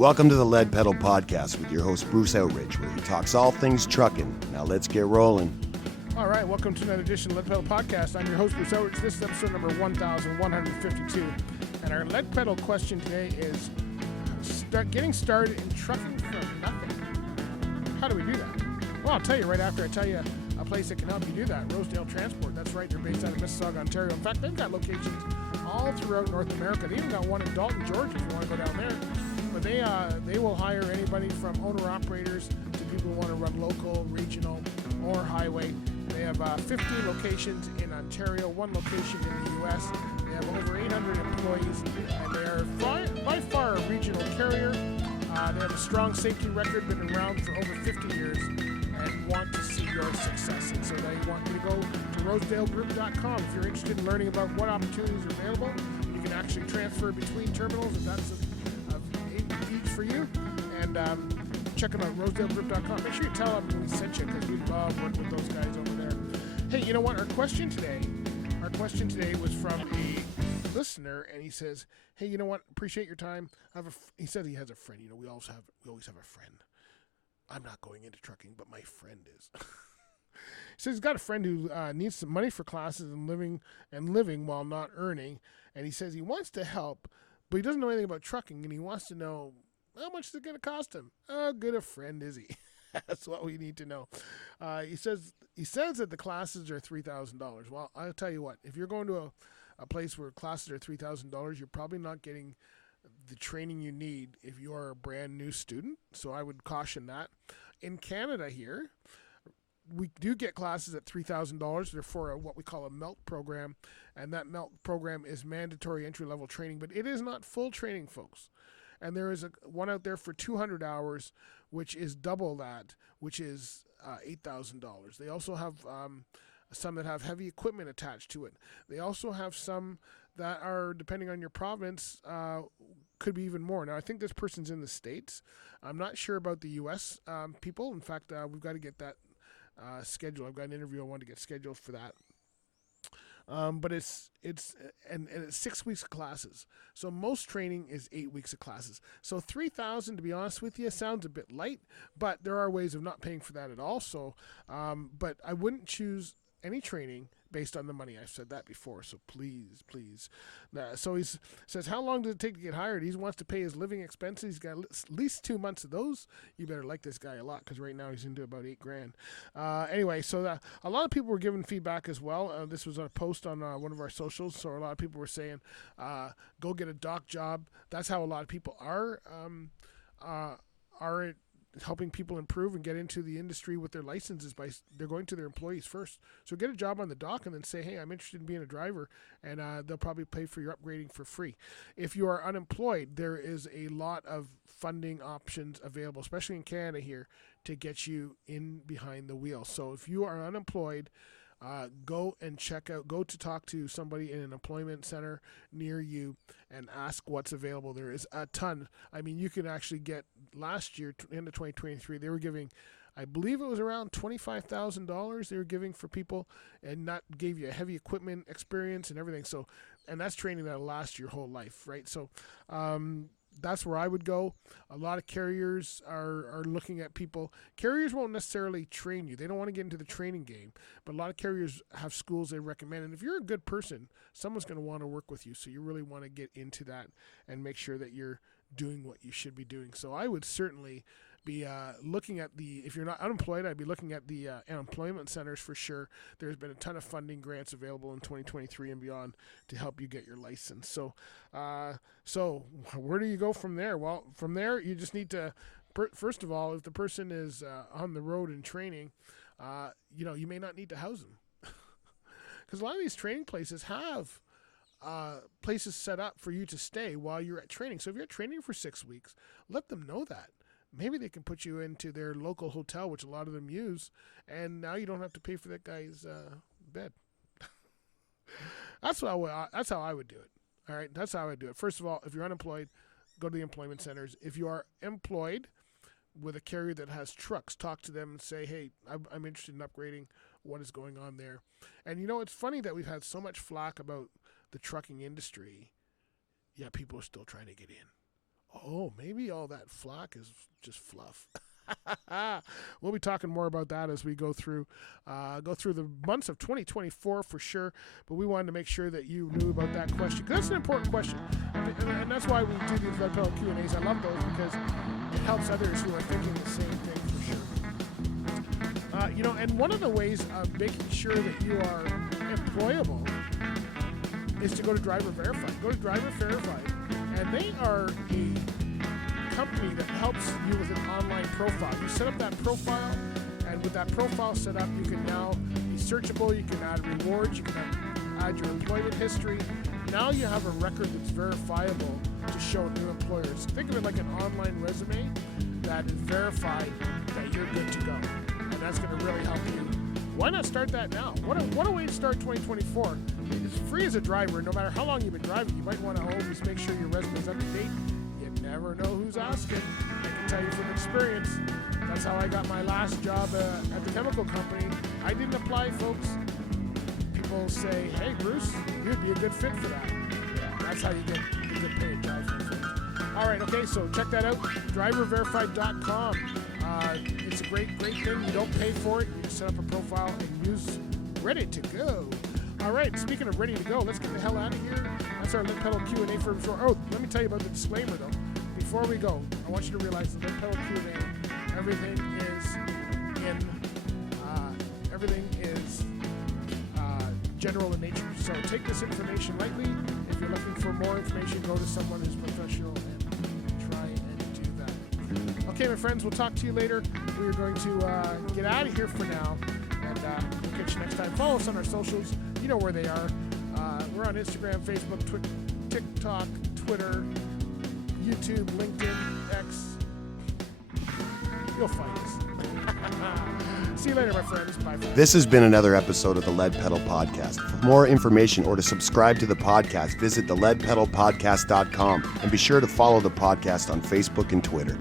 Welcome to the Lead Pedal Podcast with your host Bruce Outridge, where he talks all things trucking. Now let's get rolling. All right, welcome to another edition of Lead Pedal Podcast. I'm your host Bruce Outridge. This is episode number 1152. And our Lead Pedal question today is getting started in trucking from nothing. How do we do that? Well, I'll tell you right after I tell you a place that can help you do that. Rosedale Transport. That's right, they're based out of Mississauga, Ontario. In fact, they've got locations all throughout North America. They even got one in Dalton, Georgia, if you want to go down there. But they will hire anybody from owner-operators to people who want to run local, regional, or highway. They have 50 locations in Ontario, one location in the U.S. They have over 800 employees, and they are by far a regional carrier. They have a strong safety record, been around for over 50 years, and want to see your success. And so they want you to go to rosedaleGroup.com. If you're interested in learning about what opportunities are available, you can actually transfer between terminals if that's of each for you. And check them out, rosedaleGroup.com. Make sure you tell them we sent you, because we love working with those guys over there. Hey, you know what? Our question today was from a listener, and he says, "Hey, you know what? Appreciate your time. He said he has a friend. You know, we always have a friend. I'm not going into trucking, but my friend is." He says he's got a friend who needs some money for classes and living while not earning, and he says he wants to help, but he doesn't know anything about trucking, and he wants to know how much is it going to cost him. How good a friend is he? That's what we need to know. He says that the classes are $3,000. Well, I'll tell you what, if you're going to a place where classes are $3,000, you're probably not getting the training you need if you are a brand new student. So I would caution that. In Canada here, we do get classes at $3,000. They're for what we call a MELT program, and that MELT program is mandatory entry-level training, but it is not full training, folks. And there is one out there for 200 hours, which is double that, which is $8,000. They also have some that have heavy equipment attached to it. They also have some that are, depending on your province, could be even more. Now, I think this person's in the States. I'm not sure about the U.S. People. In fact, we've got to get that scheduled. I've got an interview I want to get scheduled for that. But it's 6 weeks of classes. So most training is 8 weeks of classes. So $3,000, to be honest with you, sounds a bit light, but there are ways of not paying for that at all. So, but I wouldn't choose any training based on the money. I've said that before, so please. So he says, how long does it take to get hired? He wants to pay his living expenses. He's got at least 2 months of those. You better like this guy a lot, because right now he's into about $8,000. Anyway, so a lot of people were giving feedback as well. This was a post on one of our socials, so a lot of people were saying, go get a dock job. That's how a lot of people are helping people improve and get into the industry with their licenses by they're going to their employees first. So get a job on the dock and then say, hey, I'm interested in being a driver, and they'll probably pay for your upgrading for free. If you are unemployed, there is a lot of funding options available, especially in Canada here, to get you in behind the wheel. So if you are unemployed, go to talk to somebody in an employment center near you and ask what's available. There is a ton. I mean, you can actually get, last year, end of 2023, they were giving, I believe it was around $25,000 they were giving for people, and that gave you a heavy equipment experience and everything. So, and that's training that'll last your whole life, right? So, that's where I would go. A lot of carriers are looking at people. Carriers won't necessarily train you. They don't want to get into the training game, but a lot of carriers have schools they recommend. And if you're a good person, someone's going to want to work with you. So you really want to get into that and make sure that you're doing what you should be doing. So I would certainly be looking at if you're not unemployed, I'd be looking at the employment centers for sure. There's been a ton of funding grants available in 2023 and beyond to help you get your license. So where do you go from there? Well, from there, you just need to, first of all, if the person is on the road and training, you may not need to house them. Because a lot of these training places have places set up for you to stay while you're at training. So if you're at training for 6 weeks, let them know that. Maybe they can put you into their local hotel, which a lot of them use, and now you don't have to pay for that guy's bed. That's how I would do it. All right, that's how I would do it. First of all, if you're unemployed, go to the employment centers. If you are employed with a carrier that has trucks, talk to them and say, hey, I'm interested in upgrading. What is going on there? And it's funny that we've had so much flack about the trucking industry, yet people are still trying to get in. Oh, maybe all that flock is just fluff. We'll be talking more about that as we go through the months of 2024 for sure. But we wanted to make sure that you knew about that question, because that's an important question, and that's why we do these Lead Pedal Q&As. I love those because it helps others who are thinking the same thing for sure. And one of the ways of making sure that you are employable is to go to Driver Verified. Go to Driver Verified, and they are a company that helps you with an online profile. You set up that profile, and with that profile set up, you can now be searchable, you can add rewards, you can add your employment history. Now you have a record that's verifiable to show new employers. Think of it like an online resume that is verified that you're good to go. And that's going to really help you. Why not start that now? What a way to start 2024. It's free as a driver. No matter how long you've been driving, you might want to always make sure your resume is up to date. Never know who's asking. I can tell you from experience. That's how I got my last job at the chemical company. I didn't apply, folks. People say, "Hey, Bruce, you'd be a good fit for that." Yeah, that's how you get a good paid job, my friends. All right, okay, so check that out. DriverVerified.com. It's a great thing. You don't pay for it. You just set up a profile and use ready to go. All right, speaking of ready to go, let's get the hell out of here. That's our Lead Pedal Q&A for sure. Oh, let me tell you about the disclaimer, though. Before we go, I want you to realize the Lead Pedal Q&A, everything is general in nature. So take this information lightly. If you're looking for more information, go to someone who's professional and try and do that. Okay, my friends, we'll talk to you later. We are going to get out of here for now, and we'll catch you next time. Follow us on our socials. You know where they are. We're on Instagram, Facebook, TikTok, Twitter, YouTube, LinkedIn, X. You'll find us. See you later, my friends. Bye. This has been another episode of the Lead Pedal Podcast. For more information or to subscribe to the podcast, visit theleadpedalpodcast.com and be sure to follow the podcast on Facebook and Twitter.